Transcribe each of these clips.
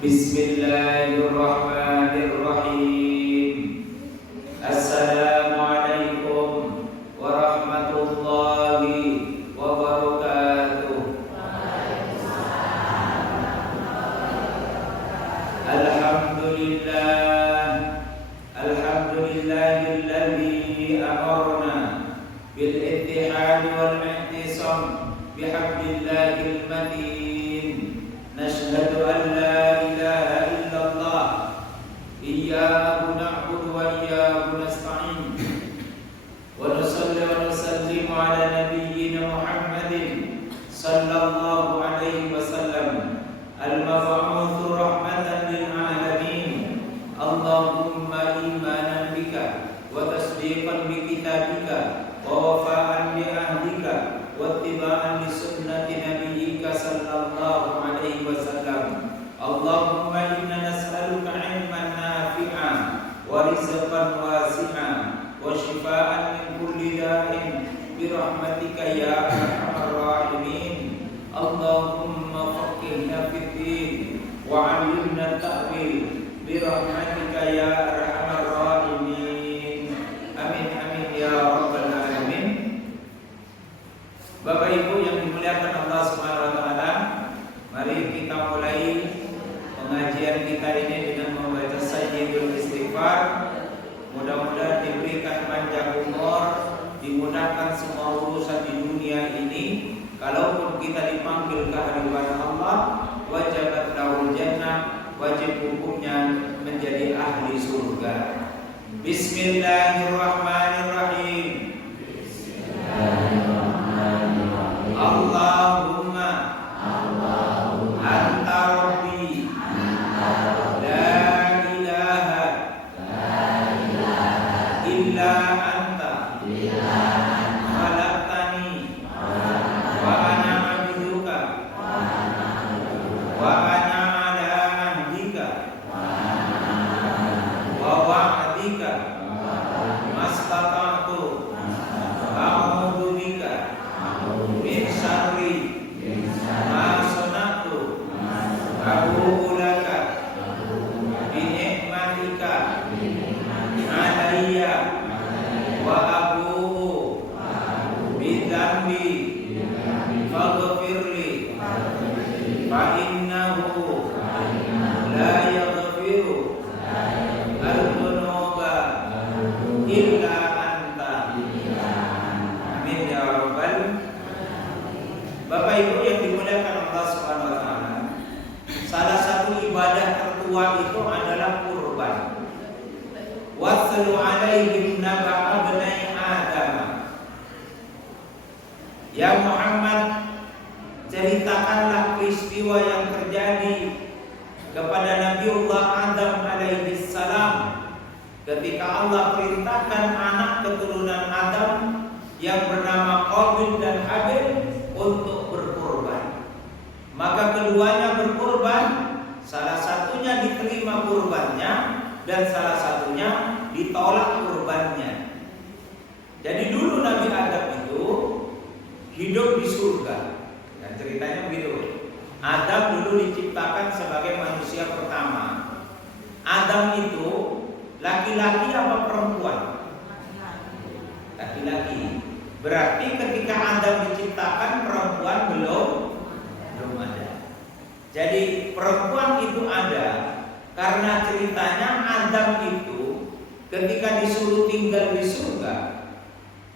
Bismillahirrahmanirrahim. Assalamualaikum warahmatullahi wabarakatuh. Alhamdulillahilladzi amarna bil ittihad wal i'tisam bihablillahil matin. Nashhadu an la ilaha illallah iyyahu na'budu wa iyyahu nasta'in wa nusalli wa nusallimu ala nabiyyina Muhammadin sallallahu alaihi wasallam al-mab'uts rahmatan lil alamin. Allahumma imanan bika wa tasdiqan bi kitabika wa wafa'an bi ahdika wa ittiba'an li sunnati nabiyyika sallallahu alaihi wasallam. Allahumma inna nas'aluka 'ilman nafi'an wa rizqan wasi'an wa shifaa'an min kulli da'in bi rahmatika ya arhamar rahimin. Allahumma faqihna fid din wa 'allimna ta'wil bi rahmatika ya arhamar rahimin. Amin amin ya rabbal alamin. Bapak Ibu yang dimuliakan Allah Subhanahu wa taala, mari kita mulai pengajian kita ini dengan membaca Sayyidul Istighfar. Mudah-mudahan diberikan panjang umur, dimudahkan semua urusan di dunia ini. Kalaupun kita dipanggil ke hadapan Allah, wajibat lahul jannah, wajib hukumnya menjadi ahli surga. Bismillahirrahmanirrahim. Allahumma anta rabbi la ilaha illa anta khalaqtani wa ana abduka wa ana ala ahdika wa wa'dika mastata'tu a'udzu bika min syarri ma sana'tu abu'u laka bi ni'matika alayya wa abu'u bi dzambi faghfirli fa innahu la yaghfiru al-dzunuba illa anta. Amin ya rabbal. Bapak Ibu yang dimuliakan Allah Subhanahu wa taala, salah satu ibadah tertua itu adalah kurban. Waslu alaihim naba'a bani Adam. Ya Muhammad, ceritakanlah peristiwa yang terjadi kepada Nabiullah Adam alaihi salam ketika Allah perintahkan anak keturunan Adam yang bernama Qabil dan Habil untuk berkurban. Maka keduanya berkurban, salah satunya diterima kurbannya dan salah satunya ditolak kurbannya. Jadi dulu Nabi Adam itu hidup di surga. Dan ceritanya begitu. Adam dulu diciptakan sebagai manusia pertama. Adam itu laki-laki apa perempuan? Laki-laki. Berarti ketika Adam diciptakan perempuan belum ada. Jadi perempuan itu ada karena ceritanya Adam itu ketika disuruh tinggal di surga,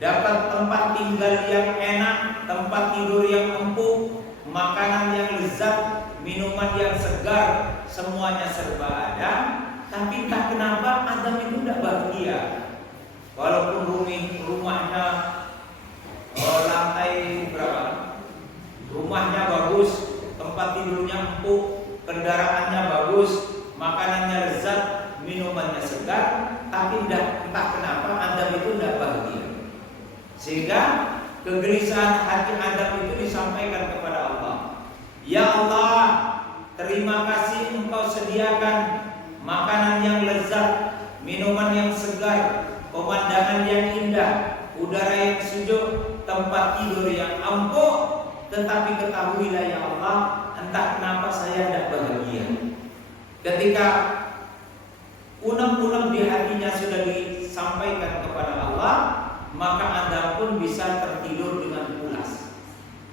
dapat tempat tinggal yang enak, tempat tidur yang empuk, makanan yang lezat, minuman yang segar, semuanya serba ada. Tapi entah kenapa Adam itu tidak bahagia. Walaupun rumahnya lantai berapa? Rumahnya bagus, tempat tidurnya empuk, kendaraannya bagus, makanannya lezat, minumannya segar, tapi entah kenapa Adam itu tidak bahagia. Sehingga kegelisahan hati Adam itu disampaikan kepada Allah. Ya Allah, terima kasih Engkau sediakan makanan yang lezat, minuman yang segar, pemandangan yang indah, udara yang sejuk, tempat tidur yang empuk. Tetapi ketahuilah ya Allah, entah kenapa saya tidak bahagia. Ketika unek-unek di hatinya sudah disampaikan kepada Allah, maka Adam pun bisa tertidur dengan pulas.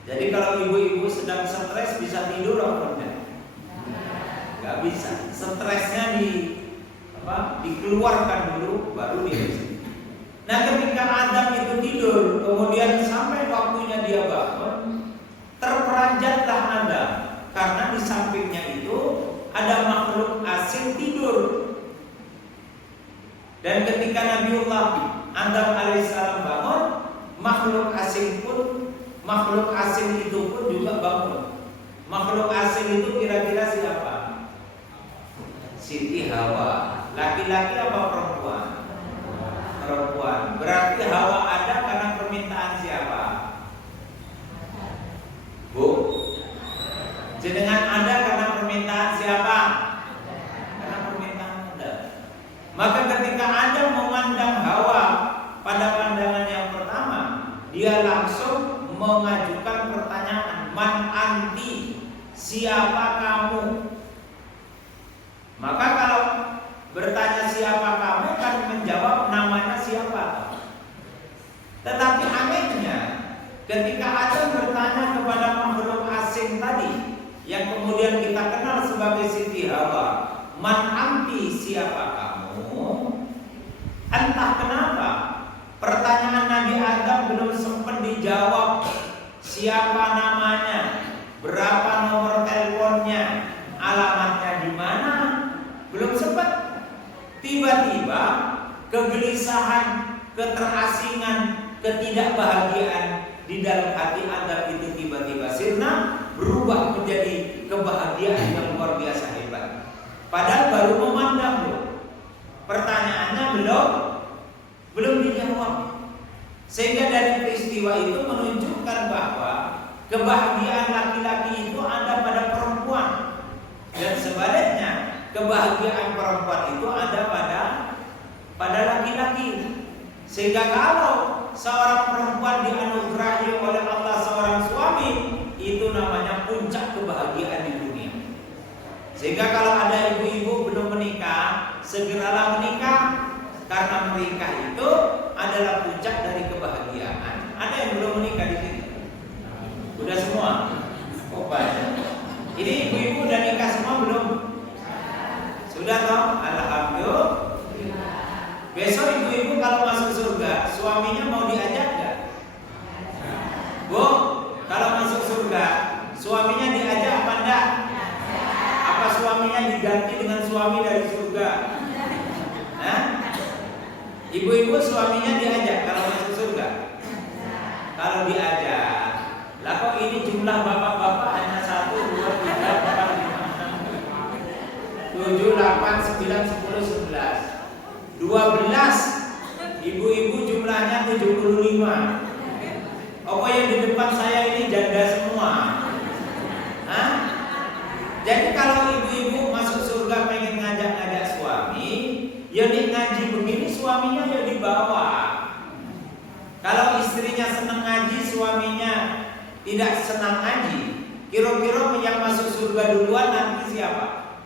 Jadi kalau ibu-ibu sedang stres bisa tidur apa enggak? Gak bisa. Stresnya dikeluarkan dulu baru dia bisa. Nah, ketika Adam itu tidur, kemudian sampai waktunya dia bangun, terperanjatlah Adam karena di sampingnya itu ada makhluk asing tidur. Dan ketika Nabiullah Adam alaihissalam bangun, makhluk asing itu pun juga bangun. Makhluk asing itu kira-kira siapa? Siti Hawa. Laki-laki apa perempuan? Perempuan. Berarti Hawa ada karena permintaan siapa? Bu? Jenengan ada karena permintaan siapa? Karena permintaan Adam. Maka ketika Adam memandang Hawa pada pandangan yang pertama, dia langsung mengajukan pertanyaan, man anti, siapa kamu? Maka kalau bertanya siapa kamu kan menjawab namanya siapa. Tetapi anehnya ketika Adam bertanya kepada makhluk asing tadi yang kemudian kita kenal sebagai Siti Hawa, man anti, siapa kamu? Entah kenapa pertanyaan Nabi Adam belum sempat dijawab. Siapa namanya? Berapa nomor teleponnya? Alamatnya di mana? Belum sempat. Tiba-tiba kegelisahan, keterasingan, ketidakbahagiaan di dalam hati Adam itu tiba-tiba sirna, berubah menjadi kebahagiaan yang luar biasa hebat. Padahal baru memandang loh. Pertanyaannya belum dijawab. Sehingga dari peristiwa itu menunjukkan bahwa kebahagiaan laki-laki itu ada pada perempuan. Dan sebaliknya, kebahagiaan perempuan itu ada pada laki-laki. Sehingga kalau seorang perempuan dianugerahi oleh Allah seorang suami, itu namanya puncak kebahagiaan di dunia. Sehingga kalau ada ibu-ibu belum menikah, segeralah menikah, karena menikah itu adalah puncak dari kebahagiaan. Ada yang belum menikah di sini? Udah semua? Oh banyak. Ini ibu-ibu udah nikah semua belum? Sudah toh? Alhamdulillah. Besok ibu-ibu kalau masuk surga, suaminya mau diajak gak? Bu, kalau masuk surga, suaminya diajak apa enggak? Apa suaminya diganti dengan suami dari surga? Hah? Ibu-ibu suaminya diajak kalau masuk surga? Kalau diajak, lah kok ini jumlah bapak-bapak hanya 1, 2, 3, 4, 5, 6, 7, 8, 9, 10, 11, 12. Ibu-ibu jumlahnya 75. Apa yang di depan saya ini janda semua? Hah? Jadi kalau ibu-ibu masuk surga pengen ngajak-ngajak suami, ya nih ngaji begini suaminya ya dibawa. Kalau istrinya senang ngaji, suaminya tidak senang ngaji, kira-kira yang masuk surga duluan nanti siapa?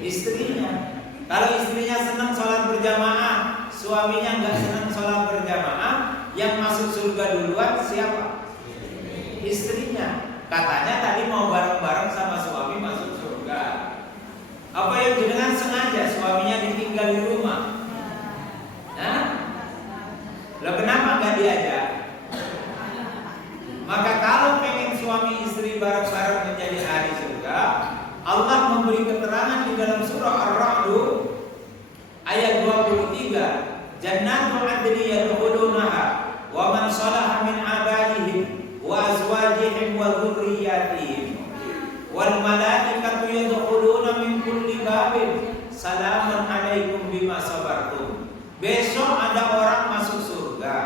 Istrinya. Kalau istrinya senang sholat berjamaah, suaminya nggak senang sholat berjamaah, yang masuk surga duluan siapa? Istrinya. Katanya tadi mau bareng-bareng sama suami masuk surga. Apa yang jenengan sengaja suaminya ditinggal di rumah? Hah? Lah kenapa nggak diajak? Maka kalau pengen suami istri bareng-bareng menjadi ahli surga, Allah memberi keterangan di dalam surah Ar-Ra'd ayat 23, Jannatu 'adnin yadkhulunaha wa man salaha min abaihim wa azwajihim wa dzurriyyatihim wal malaikatu yadkhuluna min kulli babin salamun 'alaikum bima sabartum. Besok ada orang masuk surga.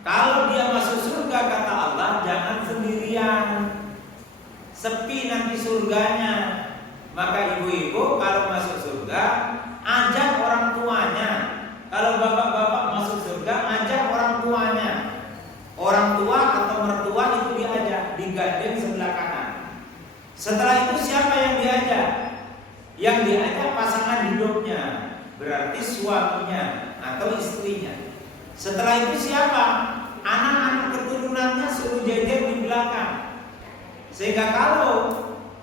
Kalau dia masuk surga kata Allah jangan sendirian. Sepi nanti surganya. Maka ibu-ibu kalau masuk surga ajak orang tuanya. Kalau bapak-bapak masuk surga berarti suaminya atau istrinya. Setelah itu siapa? Anak-anak keturunannya suruh jajar di belakang. Sehingga kalau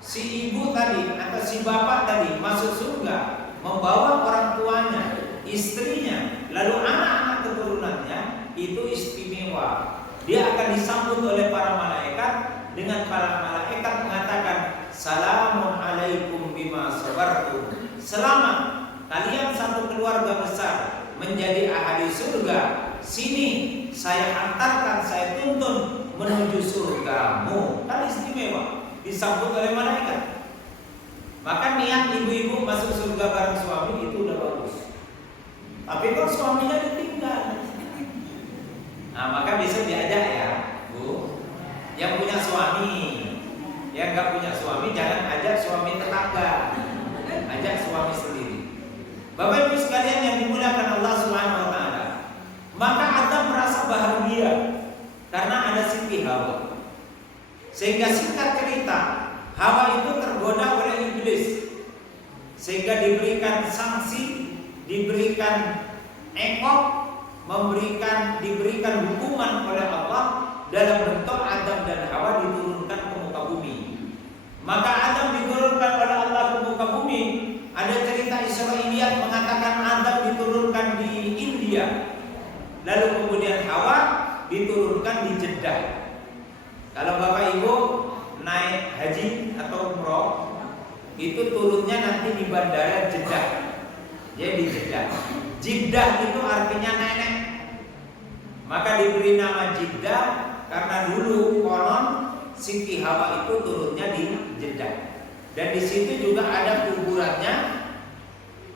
si ibu tadi atau si bapak tadi masuk surga membawa orang tuanya, istrinya, lalu anak-anak keturunannya, itu istimewa. Dia akan disambut oleh para malaikat dengan para malaikat mengatakan, "Salamun alaikum bima sabartum." Selamat, kalian satu keluarga besar menjadi ahli surga. Sini saya hantarkan, saya tuntun menuju surgamu. Kan istimewa, disambut oleh malaikat. Maka niat ibu-ibu masuk surga bareng suami itu udah bagus. Tapi kalau suaminya ditinggal, nah maka besok diajak ya, Bu, yang punya suami. Yang nggak punya suami jangan ajak suami tetangga, ajak suami sendiri. Bapak Ibu sekalian yang dimuliakan Allah Subhanahu wa taala, maka Adam merasa bahagia karena ada Siti Hawa. Sehingga singkat cerita, Hawa itu tergoda oleh iblis. Sehingga diberikan sanksi, diberikan ekor, diberikan hukuman oleh Allah dalam bentuk Adam dan Hawa diturunkan ke muka bumi. Maka Adam diturunkan oleh Allah ke muka bumi. Ada cerita Israiliyat mengatakan Adam diturunkan di India, lalu kemudian Hawa diturunkan di Jeddah. Kalau Bapak Ibu naik haji atau umroh, itu turunnya nanti di bandara Jeddah. Jadi Jeddah. Jeddah itu artinya nenek. Maka diberi nama Jeddah karena dulu konon Siti Hawa itu turunnya di Jeddah. Dan di situ juga ada kuburannya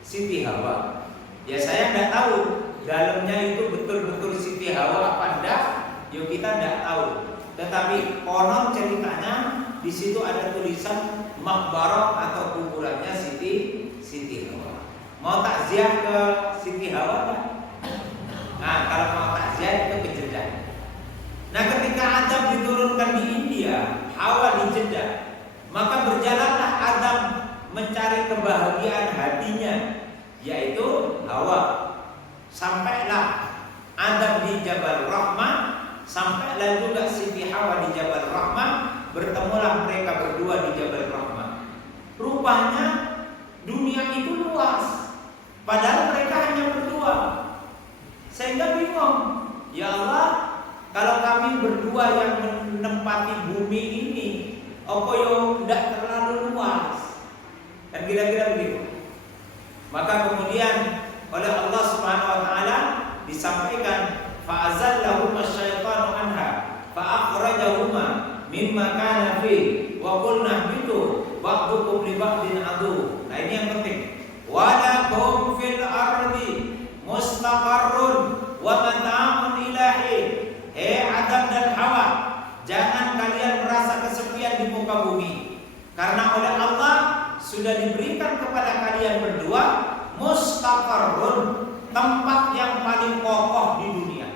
Siti Hawa. Ya saya tidak tahu dalamnya itu betul-betul Siti Hawa apa enggak, yuk kita tidak tahu. Tetapi konon ceritanya di situ ada tulisan makbarah atau kuburannya Siti Hawa. Mau takziah ke Siti Hawa kan? Nah kalau mau takziah itu ke Jeddah. Nah ketika Adam diturunkan di India, Hawa di Jeddah, maka berjalanlah Adam mencari kebahagiaan hatinya, yaitu Hawa. Sampailah Adam di Jabal Rahmah, sampailah juga Siti Hawa di Jabal Rahmah, bertemulah mereka berdua di Jabal Rahmah. Rupanya dunia itu luas, padahal mereka hanya berdua. Sehingga bingung, ya Allah, kalau kami berdua yang menempati bumi ini, apa yang tidak terlalu luas, dan kira-kira begitu. Maka kemudian oleh Allah Subhanahu wa taala disampaikan, fa'azallahuma asyaitanu anha fa'akhrajahuma mimma kana fi wa qulna bitu ba'dukum li ba'din adu. Nah ini yang penting. Wa lakum fil ardi mustaqarrun wa mata'un ilahi. Adam dan Hawa, jangan kalian merasa kesepian di muka bumi, karena oleh Allah sudah diberikan kepada kalian berdua mustaqarrun, tempat yang paling kokoh di dunia.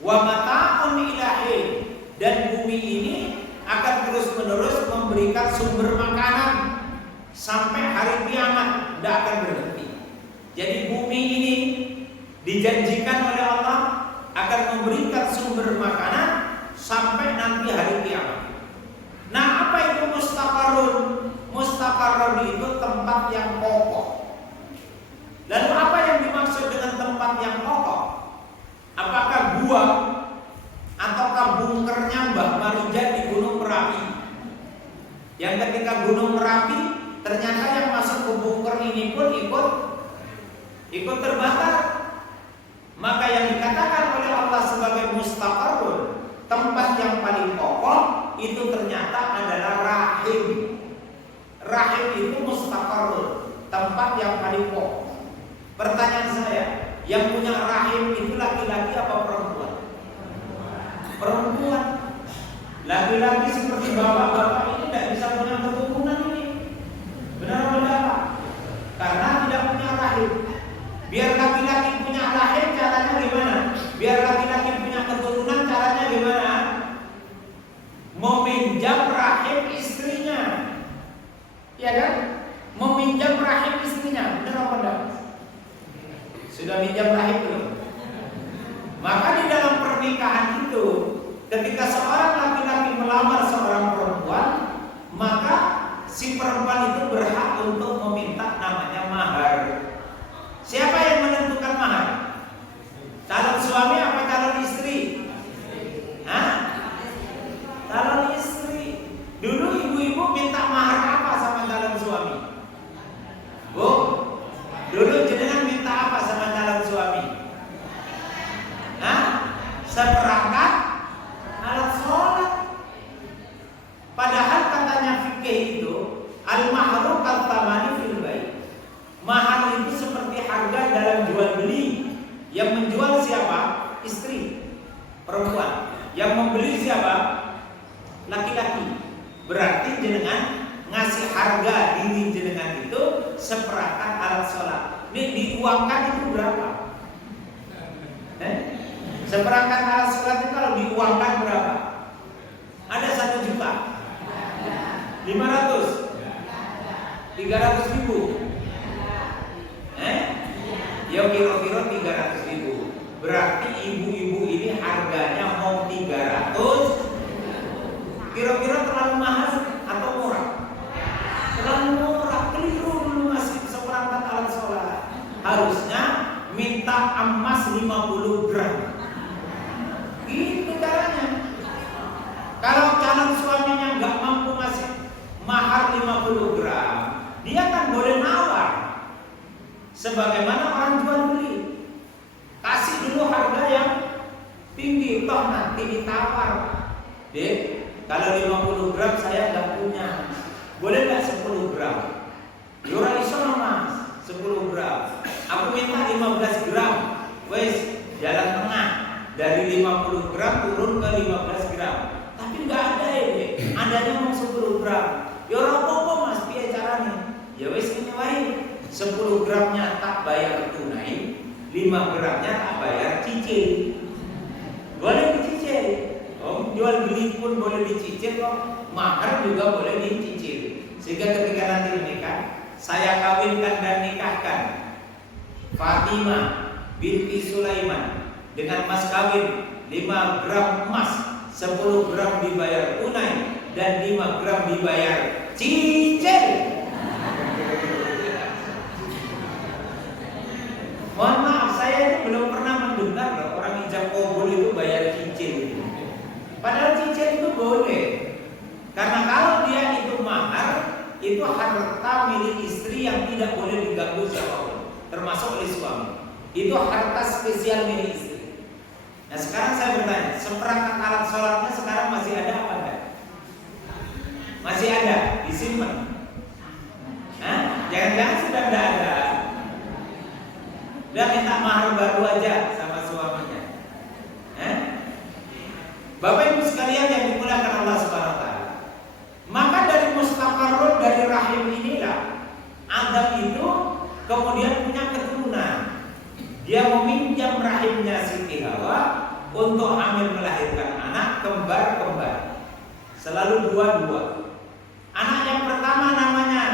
Wa mata'un ilahi, dan bumi ini akan terus-menerus memberikan sumber makanan sampai hari kiamat, tidak akan berhenti. Jadi bumi ini dijanjikan oleh Allah akan memberikan sumber makanan sampai nanti hari kiamat. Nah, apa itu mustaqarrun? Mustaqarrun itu tempat yang kokoh. Lalu apa yang dimaksud dengan tempat yang kokoh? Apakah gua ataukah bunkernya Mbah Marijan di Gunung Merapi? Yang ketika Gunung Merapi ternyata yang masuk ke bunker ini pun ikut terbakar. Maka yang dikatakan oleh Allah sebagai mustaqarrun, tempat yang paling kokoh, itu ternyata adalah rahim. Rahim itu mustaqarrun, tempat yang paling kokoh. Pertanyaan saya, yang punya rahim itu laki-laki apa perempuan? Perempuan. Laki-laki seperti bapak-bapak ini tidak bisa punya keturunan ini. Benar atau tidak? Karena tidak punya rahim. Biar laki-laki punya rahim, caranya gimana? Biar laki-laki punya keturunan, caranya gimana? Meminjam rahim istrinya, ya kan? meminjam rahim istrinya, benar apa enggak? Sudah minjam rahim belum? Maka di dalam pernikahan itu, ketika seorang laki-laki melamar seorang perempuan, maka si perempuan itu berhak untuk meminta namanya mahar. Siapa yang menentukan mahar? Calon suami apa calon istri? Hah? Calon istri. Dulu ibu-ibu minta mahar apa sama calon suami? Bu, dulu jenengan minta apa sama calon suami? Hah? Seperangkat alat sholat. Padahal katanya fikih itu al-mahru kal-thamani fil bai'. Mahar itu seperti harga dalam jual beli. Yang menjual siapa? Istri, perempuan. Yang membeli siapa? Laki-laki. Berarti jenengan ngasih harga diri jenengan itu seperangkat alat sholat. Ini diuangkan itu berapa? Seperangkat alat sholat itu kalau diuangkan berapa? Ada 1 juta, 500, 300 ribu. Ya kira-kira 300 ribu. Berarti ibu-ibu ini harganya mau 300. Kira-kira terlalu mahal atau murah? Terlalu murah. Keliru dulu ngasih seperangkat alat sholat. Harusnya minta emas 50 gram. Itu caranya. Kalau calon suaminya nggak mampu ngasih mahar 50 gram, dia kan boleh nawar. Sebagaimana orang jual beli, kasih dulu harga yang tinggi, toh nanti ditawar. Dek, kalau 50 gram saya nggak punya, boleh nggak 10 gram? Yura iso mas, 10 gram. Aku minta 15 gram. Wes, jalan tengah dari 50 gram turun ke 15 gram. Tapi nggak ada ya, dek. Adanya mau 10 gram. Yura apa mas? Piye caranya? Ya wes ini wae. 10 gramnya tak bayar tunai, 5 gramnya tak bayar cicil. Boleh dicicil. Oh, jual beli pun boleh dicicil kok. Mahar juga boleh dicicil. Sehingga ketika nanti menikah, saya kawinkan dan nikahkan Fatimah binti Sulaiman dengan mas kawin 5 gram emas, 10 gram dibayar tunai dan 5 gram dibayar cicil. Mohon maaf, saya itu belum pernah mendengar loh orang ijab kabul itu bayar cicil. Padahal cicil itu boleh. Karena kalau dia itu mahar, itu harta milik istri yang tidak boleh diganggu siapapun, termasuk oleh suami. Itu harta spesial milik istri. Nah sekarang saya bertanya, seperangkat alat sholatnya sekarang masih ada apa enggak? Masih ada, disimpan. Jangan-jangan sudah tidak ada. Udah minta mahar baru aja sama suaminya. Bapak Ibu sekalian yang dimuliakan Allah Subhanahu wa taala. Maka dari mustaqarrun dari rahim inilah Adam itu kemudian punya keturunan. Dia meminjam rahimnya Siti Hawa untuk hamil melahirkan anak kembar-kembar. Selalu dua-dua. Anak yang pertama namanya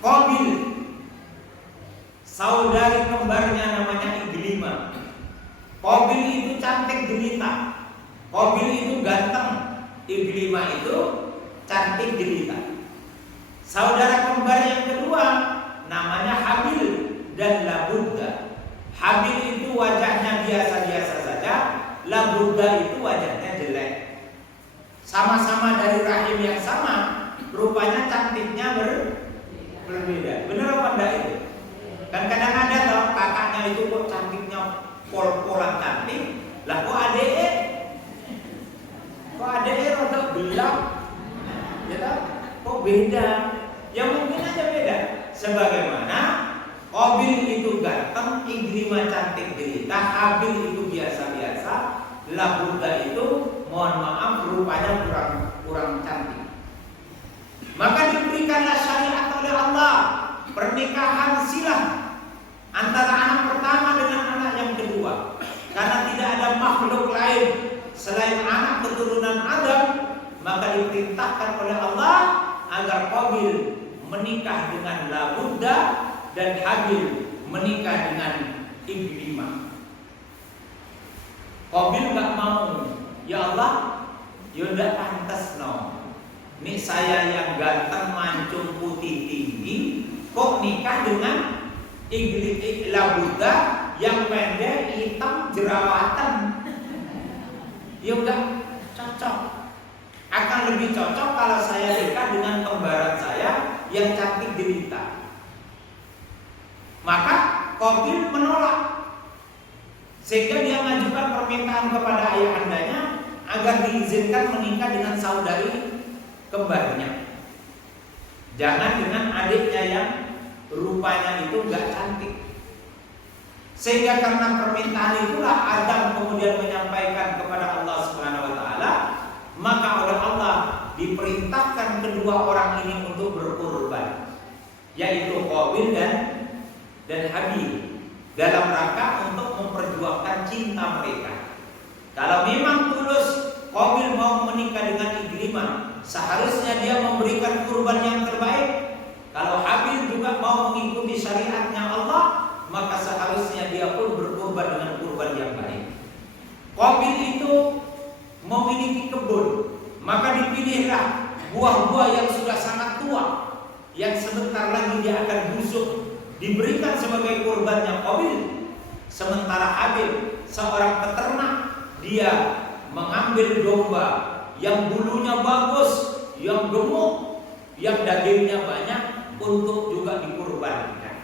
Qabil. Saudari kembarnya namanya Iglima. Qabil itu cantik jelita. Qabil itu ganteng. Iglima itu cantik jelita. Saudara kembar yang kedua namanya Habil dan Labudda. Habil itu wajahnya biasa-biasa saja, Labudda itu wajahnya jelek. Sama-sama dari rahim yang sama, rupanya cantiknya berbeda. Benar apa enggak itu? Kan kadang ada loh kakaknya itu kok cantiknya pol-polan cantik, lah kok adek rada gelap, ya tak? Kok beda? Ya mungkin aja beda. Sebagaimana Qabil itu ganteng, Iglima cantik jelita, Habil itu biasa-biasa, Labudda itu mohon maaf rupanya kurang cantik. Maka diberikanlah syariat oleh Allah pernikahan silah antara anak pertama dengan anak yang kedua, karena tidak ada makhluk lain selain anak keturunan Adam, maka diperintahkan oleh Allah agar Qabil menikah dengan Labudda dan Habil menikah dengan Ikrimah. Qabil nggak mau, ya Allah, ya udah pantas no. Nih saya yang ganteng mancung putih tinggi, kok nikah dengan Labudda yang pendek hitam jerawatan? Ya udah cocok. Akan lebih cocok kalau saya nikah dengan kembaran saya yang cantik jelita. Maka Qabil menolak, sehingga dia mengajukan permintaan kepada ayahandanya agar diizinkan menikah dengan saudari kembarnya, jangan dengan adiknya yang rupanya itu gak cantik. Sehingga karena permintaan itulah Adam kemudian menyampaikan kepada Allah Subhanahu wa taala, maka oleh Allah diperintahkan kedua orang ini untuk berkorban, yaitu Qabil dan Habil, dalam rangka untuk memperjuangkan cinta mereka. Kalau memang tulus Qabil mau menikah dengan Ikrimah, seharusnya dia memberikan kurban yang terbaik. Kalau Habil juga mau mengikuti syariatnya Allah, maka seharusnya dia pun berkorban dengan kurban yang baik. Qabil itu memiliki kebun, maka dipilihlah buah-buah yang sudah sangat tua, yang sebentar lagi dia akan busuk, diberikan sebagai kurbannya Qabil. Sementara Habil, seorang peternak, dia mengambil domba yang bulunya bagus, yang gemuk, yang dagingnya banyak untuk juga dikurbankan.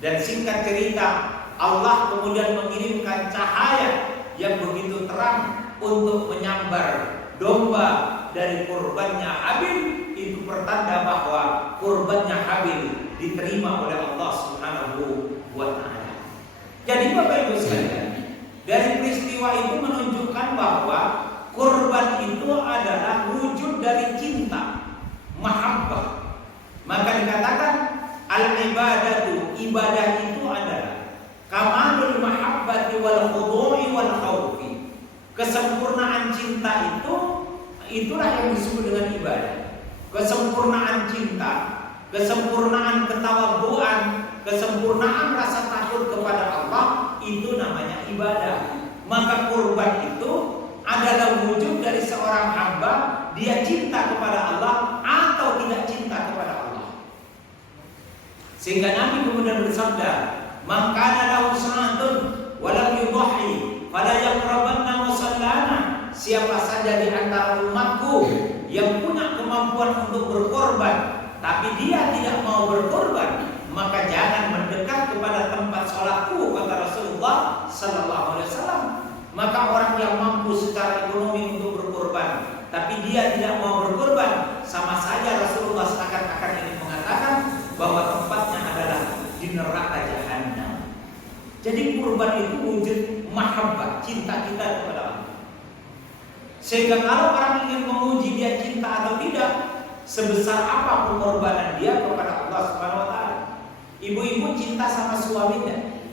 Dan singkat cerita, Allah kemudian mengirimkan cahaya yang begitu terang untuk menyambar domba dari kurbannya Habil. Itu pertanda bahwa kurbannya Habil diterima oleh Allah Subhanahu wa taala. Jadi Bapak Ibu sekalian, dari peristiwa itu menunjukkan bahwa kurban itu adalah wujud dari cinta, mahabbah. Maka dikatakan al-ibadatu, ibadah itu adalah kamalul mahabbati wal khudu'i wal khawfi. Kesempurnaan cinta itu, itulah yang disebut dengan ibadah. Kesempurnaan cinta, kesempurnaan ketawaduan, kesempurnaan rasa takut kepada Allah, itu namanya ibadah. Maka kurban itu adalah wujud dari seorang hamba, dia cinta kepada Allah atau tidak cinta kepada Allah. Sehingga Nabi kemudian bersabda, "Man kana lahu sa'atun wa lam yudhi fala yaqrabanna musallana." Siapa saja di antara umatku yang punya kemampuan untuk berkorban, tapi dia tidak mau berkorban, maka jangan mendekat kepada tempat sholatku, kata Rasulullah Sallallahu Alaihi Wasallam. Maka orang yang mampu secara ekonomi untuk berkorban, tapi dia tidak mau berkorban, sama saja Rasulullah seakan-akan ingin mengatakan bahwa tempatnya adalah di neraka jahanam. Jadi kurban itu wujud mahabbah, cinta kita kepada Allah. Sehingga kalau orang ingin menguji dia cinta atau tidak, sebesar apa pengorbanan dia kepada Allah Subhanahu wa taala. Ibu-ibu cinta sama suaminya?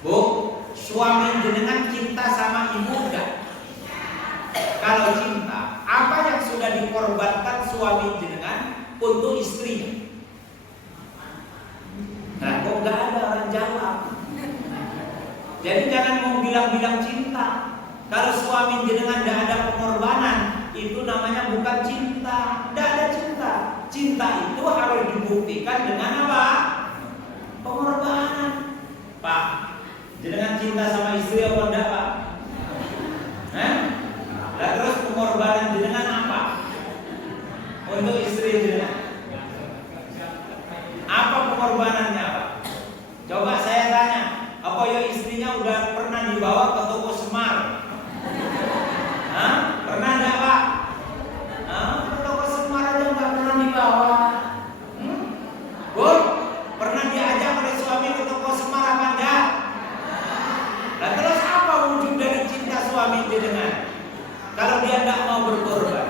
Bu, suami jenengan cinta sama ibu enggak? Kalau cinta, apa yang sudah dikorbankan suami jenengan untuk istrinya? Nah, kok enggak ada orang jawab? Jadi jangan mau bilang-bilang cinta. Kalau suami jenengan tidak ada pengorbanan, itu namanya bukan cinta. Tidak ada cinta. Cinta itu harus dibuktikan dengan apa? Pengorbanan. Pak, jenengan cinta sama istri apa enggak, Pak? Nah, terus pengorbanan jenengan apa? Untuk istri jenengan. Apa pengorbanannya, Pak? Coba saya tanya, apa ya istrinya udah pernah dibawa ke toko Semar? Pernah enggak, Pak? Ke toko Semar aja enggak pernah dibawa. Bu, pernah diajak oleh suami ke toko Semar apa enggak? Nah, terus apa wujud dari cinta suami jenengan kalau dia enggak mau berkorban?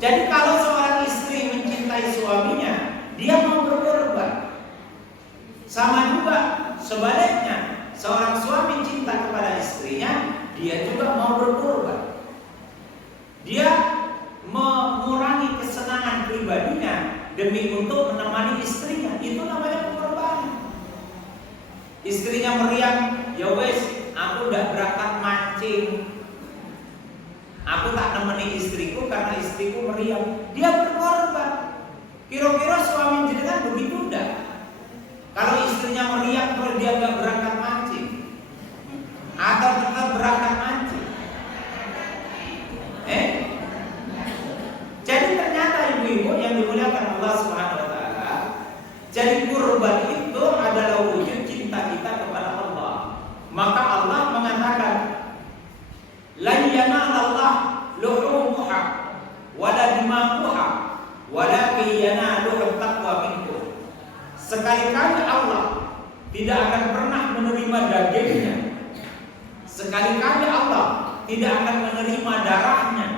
Jadi kalau seorang istri mencintai suaminya, dia mau berkorban. Sama juga sebaliknya, seorang suami cinta kepada istrinya, dia juga mau berkorban. Dia pribadinya demi untuk menemani istrinya, itu namanya pengorbanan. Istrinya meriang, ya wes, aku udah berangkat mancing, aku tak nemeni istriku karena istriku meriang. Dia berkorban. Kira-kira suami jenengan begitu enggak? Kalau istrinya meriang terus dia nggak berangkat mancing, atau tetap berangkat mancing? Jadi ternyata ibu-ibu yang dimuliakan Allah Subhanahu Wa Taala, jadi kurban itu adalah wujud cinta kita kepada Allah. Maka Allah mengatakan, "La yanalullah luhumuha wala dimaquha walakin yanaluhu taqwa minkum." Sekali-kali Allah tidak akan pernah menerima dagingnya, sekali-kali Allah tidak akan menerima darahnya,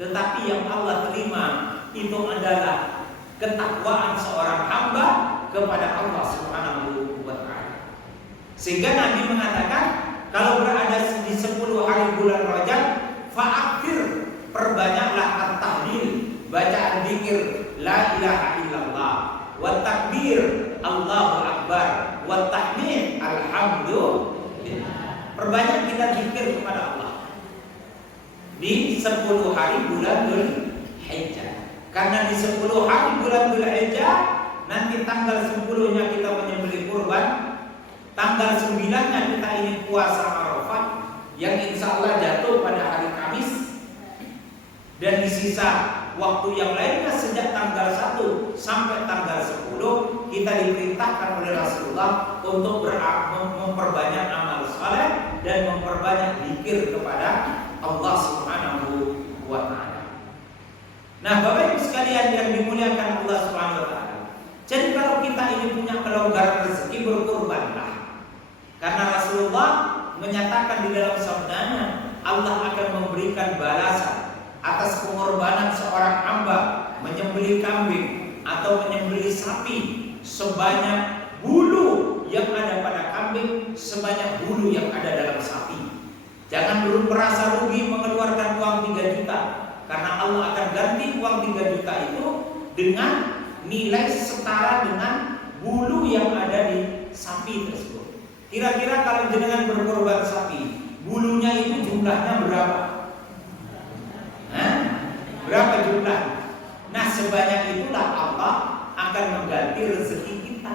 tetapi yang Allah terima itu adalah ketakwaan seorang hamba kepada Allah Subhanahu wa Ta'ala. Sehingga Nabi mengatakan, kalau berada di 10 hari bulan Rajab, fa'akfir, perbanyaklah at-tahlil, bacaan zikir la ilaha illallah, wa takbir Allahu akbar, wa tahmid alhamdulillah. Perbanyak kita zikir kepada Allah di 10 hari bulan Dzulhijjah. Karena di 10 hari bulan Dzulhijjah nanti tanggal 10-nya kita menyembelih kurban, tanggal 9-nya kita ini puasa Arafah yang insya Allah jatuh pada hari Kamis, dan di sisa waktu yang lainnya sejak tanggal 1 sampai tanggal 10 kita diperintahkan oleh Rasulullah untuk memperbanyak amal saleh dan memperbanyak zikir kepada Allah Subhanahu wa Ta'ala. Nah, Bapak Ibu sekalian yang dimuliakan Allah Subhanahu wa Ta'ala, jadi kalau kita ini punya kelonggaran rezeki, berkurbanlah. Karena Rasulullah menyatakan di dalam sabdanya, Allah akan memberikan balasan atas pengorbanan seorang hamba menyembelih kambing atau menyembelih sapi sebanyak bulu yang ada pada kambing, sebanyak bulu yang ada dalam sapi. Jangan dulu merasa rugi mengeluarkan uang 3 juta, karena Allah akan ganti uang 3 juta itu dengan nilai setara dengan bulu yang ada di sapi tersebut. Kira-kira kalau jenengan berkorban sapi, bulunya itu jumlahnya berapa? Berapa jumlah? Nah, sebanyak itulah Allah akan mengganti rezeki kita.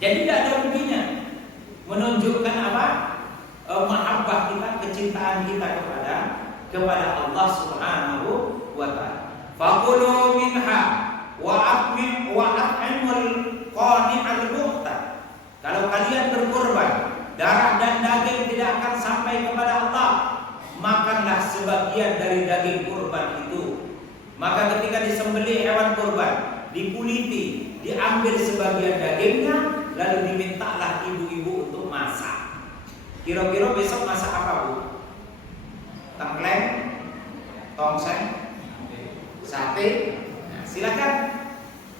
Jadi tidak ada ruginya. Menunjukkan apa? Mahabbah kita, kecintaan kita kepada Allah Subhanahu wa Ta'ala. Faqulu minha wa at'imul qani'al mu'tad. Kalau kalian berkorban, darah dan daging tidak akan sampai kepada Allah, makanlah sebagian dari daging kurban itu. Maka ketika disembelih hewan kurban, dikuliti, diambil sebagian dagingnya, lalu dimintalah ibu-ibu untuk masak. Kira-kira besok masak apa, Bu? Tengkleng, tongseng, sate. Nah, silakan.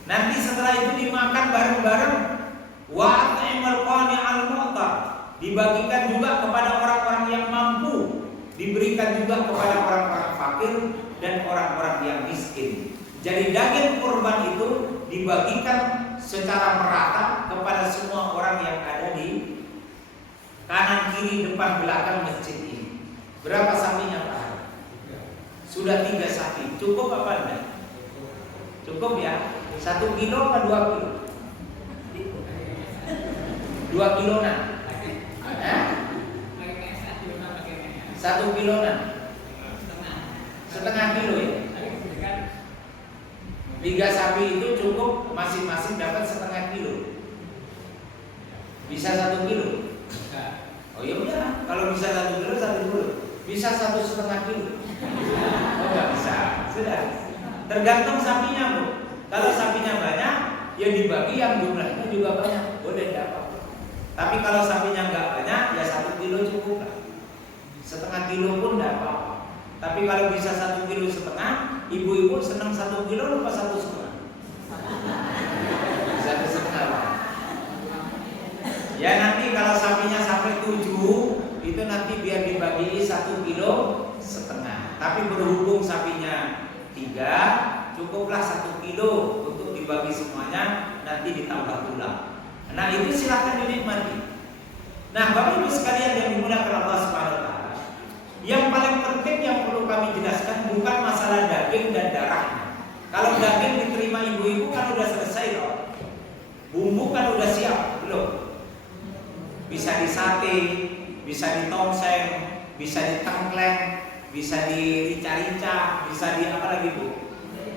Nanti setelah itu dimakan bareng-bareng. Wa at'imul qani'al mu'tad, dibagikan juga kepada orang-orang yang mampu, diberikan juga kepada orang-orang fakir dan orang-orang yang miskin. Jadi daging kurban itu dibagikan secara merata kepada semua orang yang ada di kanan, kiri, depan, belakang masjid ini. Berapa sapinya, Pak? Sudah 3 sapi. Cukup apa enggak? Cukup ya? 1 kilo atau 2 kilo? 2 kiloan. 1 kiloan. Setengah kilo ya? 3 sapi itu cukup, masing-masing dapat setengah kilo. Bisa 1 kilo? Oh ya udah, kalau bisa 1 kilo, 1 kilo. Bisa 1,5 kilo. Oh nggak bisa, sudah. Tergantung sapinya, Bu. Kalau sapinya banyak, ya dibagi yang jumlahnya juga banyak, boleh dapat. Tapi kalau sapinya nggak banyak, ya 1 kilo cukup lah. Setengah kilo pun nggak apa-apa. Tapi kalau bisa 1,5 kilo, ibu-ibu senang 1 kilo lupa 1,5. 1,5. Ya nanti kalau sapinya sampai 7, itu nanti biar dibagi 1,5 kilo. Tapi berhubung sapinya 3, cukuplah 1 kilo untuk dibagi semuanya, nanti ditambah tulang. Nah itu silakan dinikmati. Nah Bapak Ibu sekalian yang dimuliakan Allah Subhanahu wa taala, yang paling penting yang perlu kami jelaskan bukan masalah daging dan darahnya. Kalau daging diterima ibu-ibu kan udah selesai loh. Bumbu kan udah siap, belum? Bisa disate, bisa ditongseng, bisa ditengkleng, bisa dirica-rica, bisa di apa lagi Bu?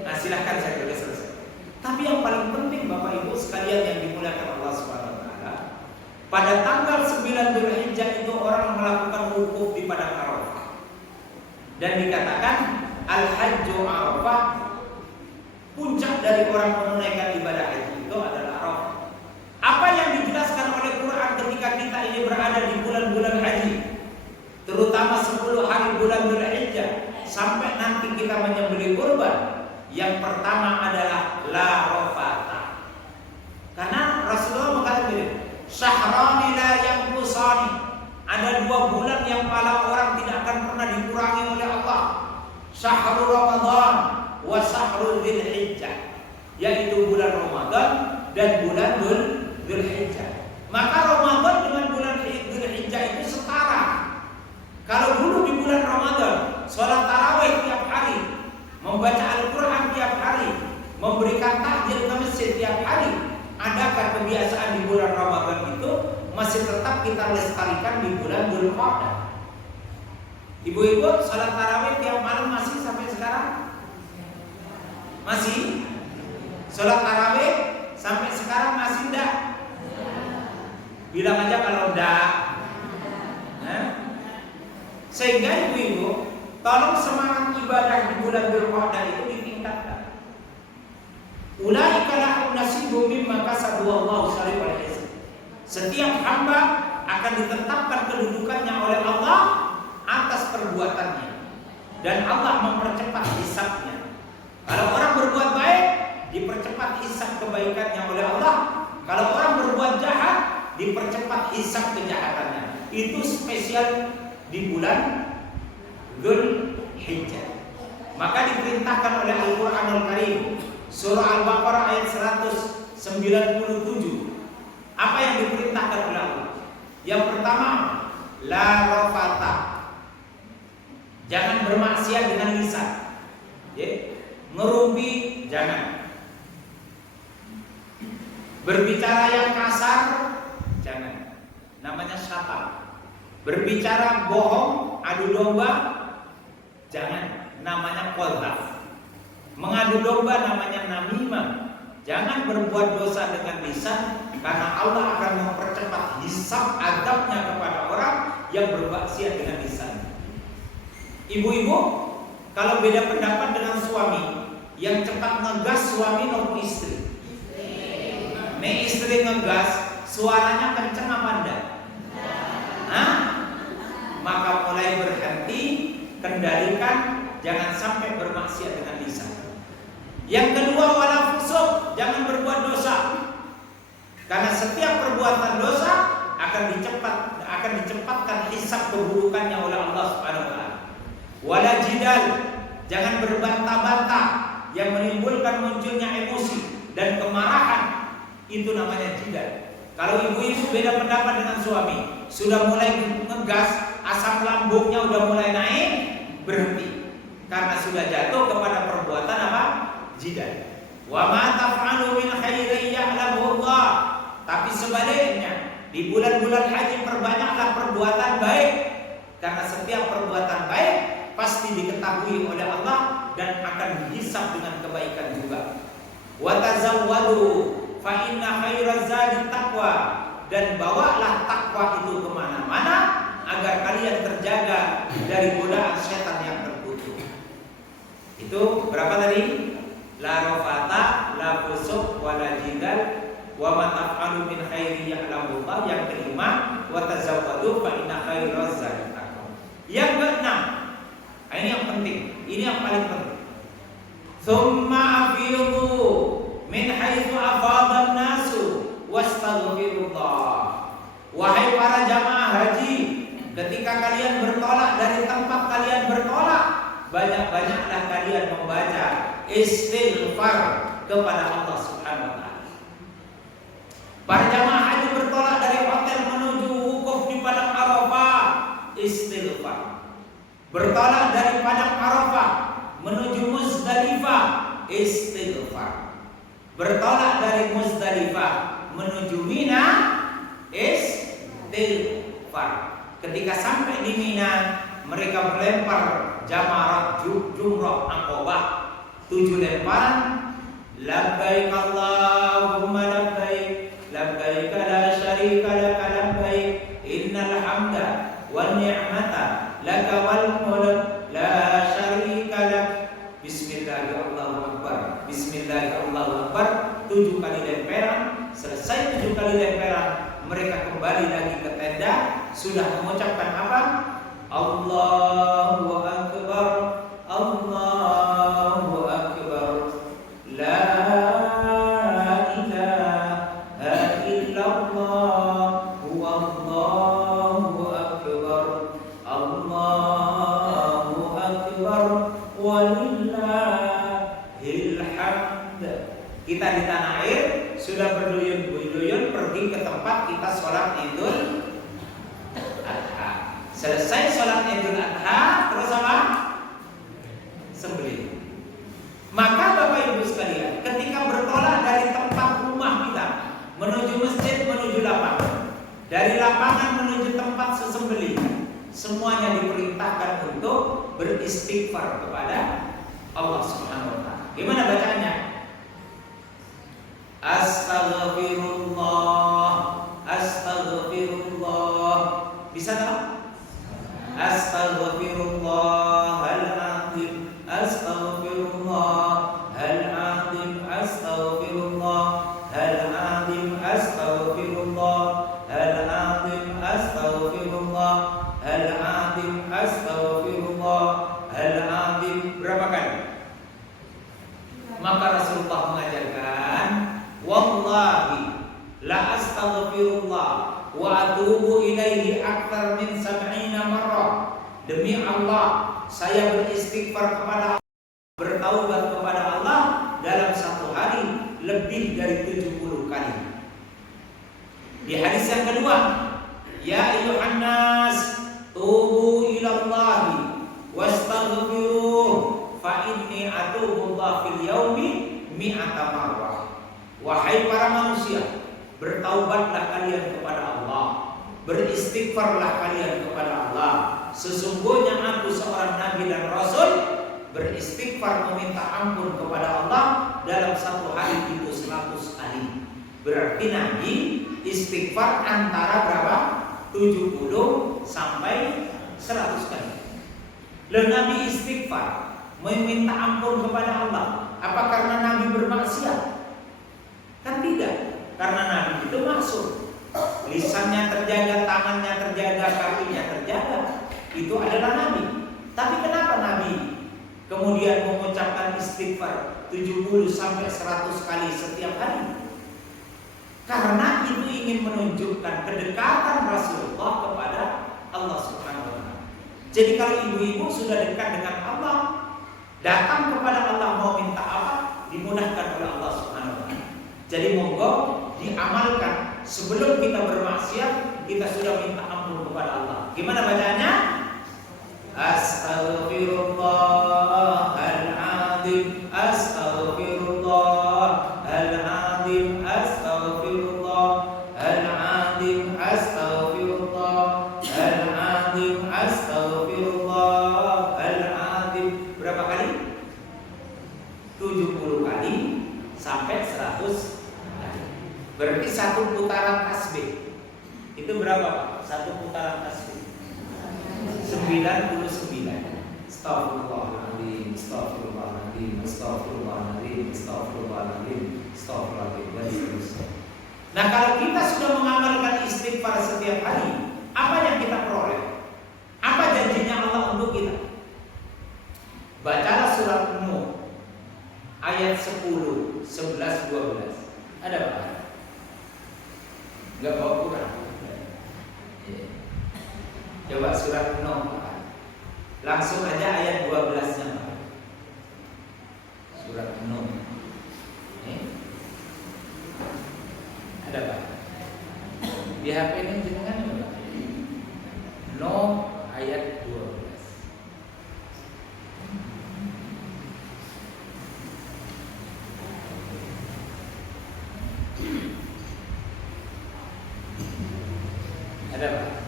Nah silahkan saya sudah selesai. Tapi yang paling penting Bapak Ibu sekalian yang dimuliakan Allah Subhanahu wa taala, pada tanggal 9 Dzulhijjah itu orang melakukan wukuf di padang Arafah. Dan dikatakan al-hajju Arafah, puncak dari orang menunaikan ibadah haji itu adalah Arafah. Apa yang dijelaskan oleh Quran ketika kita ini berada di bulan-bulan haji, terutama 10 hari bulan Dzulhijjah sampai nanti kita menyembelih kurban, yang pertama adalah la rafata. Karena Rasulullah mengatakan begini, syahrani la yanqusani, ada 2 bulan yang pala orang tidak akan pernah dikurangi oleh Allah. Syahrul Ramadan wa syahrul Dzulhijjah, yaitu bulan Ramadan dan bulan Dzulhijjah. Maka Ramadan dengan bulan Dzulhijjah itu setara. Kalau dulu di bulan Ramadan sholat tarawih tiap hari, membaca Al-Quran tiap hari, memberikan takjil ke masjid tiap hari, adakah kebiasaan di bulan Ramadan itu masih tetap kita lestarikan di bulan Dzulqa'dah? Ibu-ibu sholat tarawih tiap malam masih sampai sekarang? Masih? Sholat tarawih sampai sekarang masih enggak? Bilang aja kalau enggak. Sehingga ibu-ibu tolong semangat ibadah di bulan Dzulqa'dah itu ditingkatkan. Ulaika lahum nasibum mimma kasabu wallahu sari'ul hisab. Setiap hamba akan ditetapkan kedudukannya oleh Allah atas perbuatannya, dan Allah mempercepat hisabnya. Kalau orang berbuat baik, dipercepat hisab kebaikannya oleh Allah. Kalau orang berbuat jahat, dipercepat hisab kejahatannya. Itu spesial di bulan Dzulhijjah. Maka diperintahkan oleh Al-Qur'anul Karim, surah Al-Baqarah ayat 197. Apa yang diperintahkan oleh Allah? Yang pertama, la rafata. Jangan bermaksiat dengan lisan. Ngerumpi jangan. Berbicara yang kasar jangan. Namanya syaitan. Berbicara bohong, adu domba jangan. Namanya qadzaf. Mengadu domba namanya namimah. Jangan berbuat dosa dengan lisan, karena Allah akan mempercepat hisab adabnya kepada orang yang bermaksiat dengan lisan. Ibu-ibu, kalau beda pendapat dengan suami, yang cepat ngegas suami atau istri? Nih istri ngegas, suaranya kenceng apa enggak? Maka mulai berhenti, kendalikan, jangan sampai bermaksiat dengan lisan. Yang kedua, wala fusuk, jangan berbuat dosa. Karena setiap perbuatan dosa akan dicepatkan hisab keburukannya oleh Allah Subhanahu wa taala. Wala jidal, jangan berbantah-bantah yang menimbulkan munculnya emosi dan kemarahan. Itu namanya jidal. Kalau ibu-ibu beda pendapat dengan suami, sudah mulai ngegas, asam lambungnya udah mulai naik, berhenti. Karena sudah jatuh kepada perbuatan apa? Jidal. Wa ma taf'alu min khairin ya'lamu Allah. Tapi sebaliknya, di bulan-bulan haji perbanyaklah perbuatan baik, karena setiap perbuatan baik pasti diketahui oleh Allah dan akan dihisab dengan kebaikan juga. Wa tazawwadu fa inna khairaz zadi taqwa, dan bawalah takwa itu kemana-mana agar kalian terjaga dari godaan setan yang terkutuk. Itu berapa tadi? La rafata, la fusuq, wa la jidal, wa ma taf'alu min khairin ya'lamu Allah. Yang kelima, wa tazawwadu fa inna khairaz zadi taqwa. Yang keenam, ini yang penting, ini yang paling penting. Tsumma afidu min haitsu afadhan nasu wastaghfirullah. Wahai para jamaah haji, ketika kalian bertolak dari tempat kalian bertolak, banyak-banyaklah kalian membaca istighfar kepada Allah Subhanahu wa taala. Para jamaah haji bertolak dari hotel menuju wukuf di padang Arafah, istighfar. Bertolak dari padang Arafah menuju Muzdalifah, istighfar. Bertolak dari Muzdalifah menuju Mina, istighfar. Ketika sampai di Mina, mereka melempar jamarat jumrah Aqabah, 7 lemparan. Labbaik Allahumma labbaik, labbaik la syarika laka labbaik, innal hamda wan ni'mata laka wal mulk la syarika lak. Bismillahirrahmanirrahim. Bismillahirrahmanirrahim. 7 kali lemperan. Selesai 7 kali lemperan, mereka kembali lagi ke tenda. Sudah mengucapkan apa? Allahu Akbar, Allahu Akbar, la ilaha illallah, Allahu Akbar, Allahu Akbar, walillahil hamd. Kita di tanah air sudah berduyun-duyun pergi ke tempat kita sholat Idul Adha. Selesai sholat Idul Adha, terus apa? Sembelih. Maka Bapak Ibu sekalian, ketika bertolak dari tempat rumah kita menuju masjid, menuju lapangan, dari lapangan menuju tempat sesembelih, semuanya diperintahkan untuk beristighfar kepada Allah Subhanahu wa taala. Gimana bacanya? Astaghfirullah, astaghfirullah. Bisa tak? Astaghfirullahaladzim, astaghfirullahaladzim, astaghfirullahaladzim, astaghfirullahaladzim, astaghfirullahaladzim, astaghfirullahaladzim. Berapa kali? Maka Rasulullah mengajarkan, wallahi la astaghfirullah wa atubu ilaihi akthar min 70 marrah. Demi Allah, saya beristighfar kepada Allah, bertaubat kepada Allah dalam satu hari lebih dari 70 kali. Di hadis yang kedua, ya ayyuhan nas tubu ilallahi wastaghfiruh fa inni atubu Allah fil yaumi mi'ata marrah. Wahai para manusia, bertaubatlah kalian kepada Allah, beristighfarlah kalian kepada Allah. Sesungguhnya aku seorang nabi dan rasul, beristighfar meminta ampun kepada Allah dalam satu hari itu 100 kali. Berarti nabi istighfar antara berapa? 70 sampai 100 kali. Lalu nabi istighfar meminta ampun kepada Allah, apa karena nabi bermaksiat? Kan tidak, karena nabi itu maksud lisannya terjaga, tangannya terjaga, kakinya terjaga, itu adalah nabi. Tapi kenapa nabi kemudian mengucapkan istighfar 70 sampai 100 kali setiap hari? Karena itu ingin menunjukkan kedekatan Rasulullah kepada Allah Subhanahu wa taala. Jadi kalau ibu-ibu sudah dekat dengan Allah, datang kepada Allah mau minta apa, dimudahkan oleh Allah Subhanahu wa taala. Jadi monggo diamalkan. Sebelum kita bermaksiat, kita sudah minta ampun kepada Allah. Gimana bacanya? Astaghfirullahaladzim, astaghfirullahaladzim, astaghfirullahaladzim, astaghfirullahaladzim, astaghfirullahaladzim. Berapa kali? 70 kali sampai 100. Berarti satu putaran tasbih itu berapa Pak? Satu putaran tasbih 99. Astagfirullahaladzim, astagfirullahaladzim, astagfirullahaladzim, astagfirullahaladzim, astagfirullahaladzim, dan seterusnya. Nah, kalau kita sudah mengamalkan istighfar setiap hari, apa yang kita peroleh? Apa janjinya Allah untuk kita? Bacalah surat Nuh ayat 10, 11, 12. Ada apa? Enggak bawa Quran. Coba surat Nuh. Langsung aja ayat 12-nya. surat Nuh. Ada Pak? Di HP ini jenengan apa? Nuh ayat 12. Ada Pak?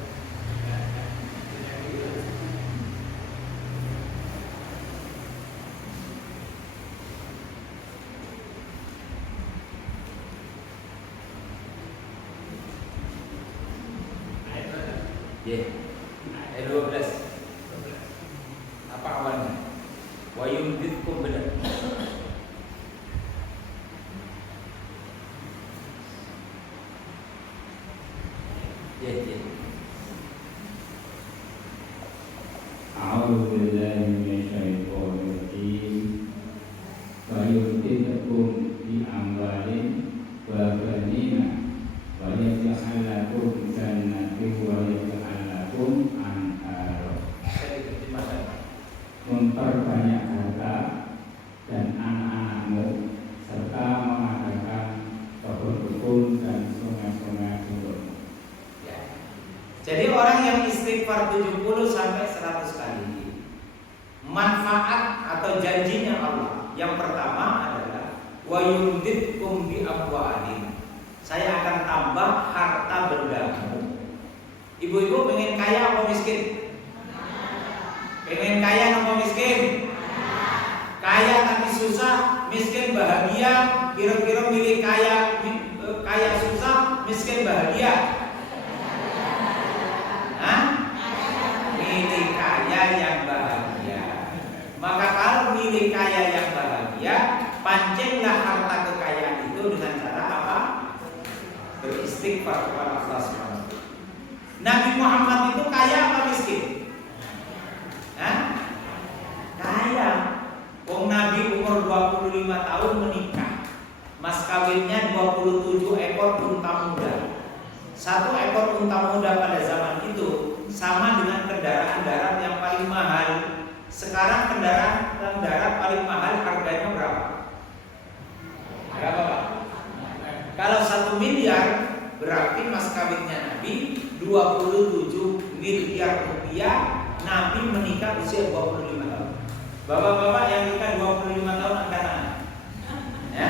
Ayat 12. Apa awalnya? Wa yumditkum benar. A'udzu billahi minasyaitonir rajim. Wa yumditkum bi amwalin wa banina wa yaj'al lakum jannatin wa yaj'al lakum anhara. Memperbanyak harta dan anak-anakmu serta mengadakan kebun-kebun dan sungai-sungai untukmu. Jadi orang yang istighfar 70 sampai 100 kali, manfaat atau janjinya Allah yang pertama adalah wa yumditkum bi amwalin. Saya akan tambah harta bendamu. Ibu-ibu pengen kaya apa miskin? Pengen kaya apa miskin? Kaya tapi susah, miskin bahagia. Kira-kira milih kaya susah, miskin bahagia? Milih kaya yang bahagia. Maka kalau milih kaya yang bahagia, pancinglah harta kekayaan itu dengan cara apa? Beristighfar kepada Allah SWT. Nabi Muhammad itu kaya apa miskin? Kaya. Wong Nabi umur 25 tahun menikah. Mas kawinnya 27 ekor unta muda. Satu ekor unta muda pada zaman itu sama dengan kendaraan darat yang paling mahal. Sekarang kendaraan darat paling mahal harganya berapa? Berapa Pak? Kalau 1 miliar berarti mas kawinnya Nabi 27 miliar rupiah. Nabi menikah usia 25 tahun. Bapak-bapak yang nikah 25 tahun angkat tangan. Ya?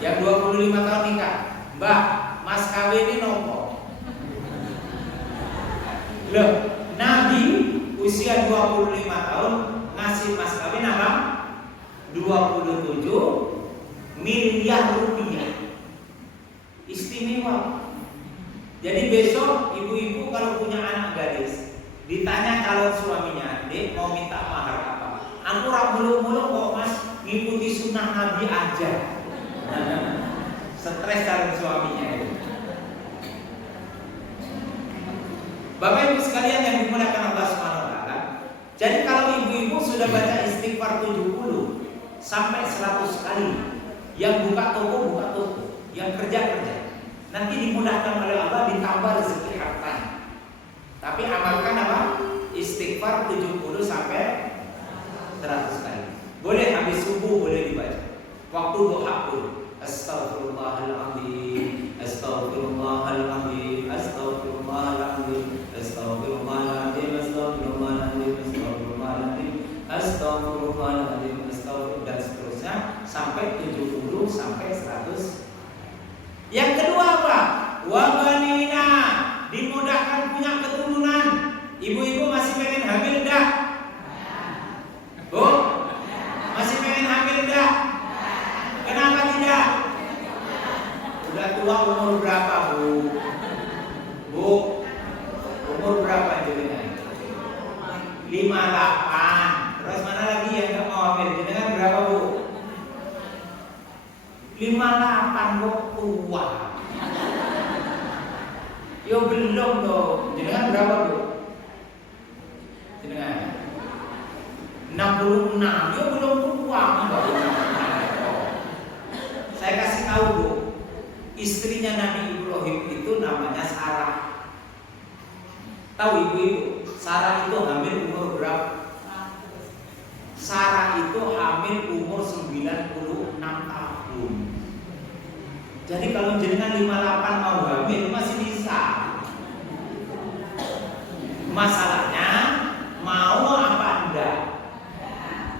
Yang 25 tahun nikah, Mbak, mas kawin ini nopo? Loh, Nabi usia 25 tahun ngasih mas kawin apa? 27 miliar rupiah. Istimewa. Jadi besok ibu-ibu kalau punya anak gadis, ditanya calon suaminya, "Dek, mau minta mahar apa?" "Aku ora mulu-mulu kok Mas, ngikuti sunnah Nabi aja." Stres calon suaminya itu. Bapak Ibu sekalian yang dimuliakan Allah SWT. Jadi kalau ibu-ibu sudah baca istighfar 70 sampai 100 kali, yang buka toko, yang kerja, nanti dimudahkan oleh Allah ditambah rezeki hartanya. Tapi amalkan apa? Istighfar 70 sampai 100 kali. Boleh habis subuh boleh dibaca. Waktu doa pun Astaghfirullahaladzim, Astaghfirullahaladzim, Astaghfirullahaladzim, Astaghfirullahaladzim, Astaghfirullahaladzim, Astaghfirullahaladzim, Astaghfirullahaladzim, Astaghfirullah, dan seterusnya sampai 70 sampai 100. Yang kedua apa? Wabanina, dimudahkan punya keturunan. Ibu-ibu masih pengen hamil enggak? Bu? Masih pengen hamil enggak? Kenapa tidak? Udah tua umur berapa, Bu? Bu? Umur berapa jenengan? 58. Terus mana lagi yang enggak mau hamil? Jenengan berapa, Bu? 58 kok tua. Yo belum dong. Jenengan berapa, Bu? Jenengan 66. Yo belum tua. Saya kasih tahu, Bu. Istrinya Nabi Ibrahim itu namanya Sarah. Tahu ibu-ibu? Sarah itu hamil umur berapa? Sarah itu hamil umur 9 tahun. Jadi kalau jenengan 58 mau hamil masih bisa. Masalahnya mau apa enggak?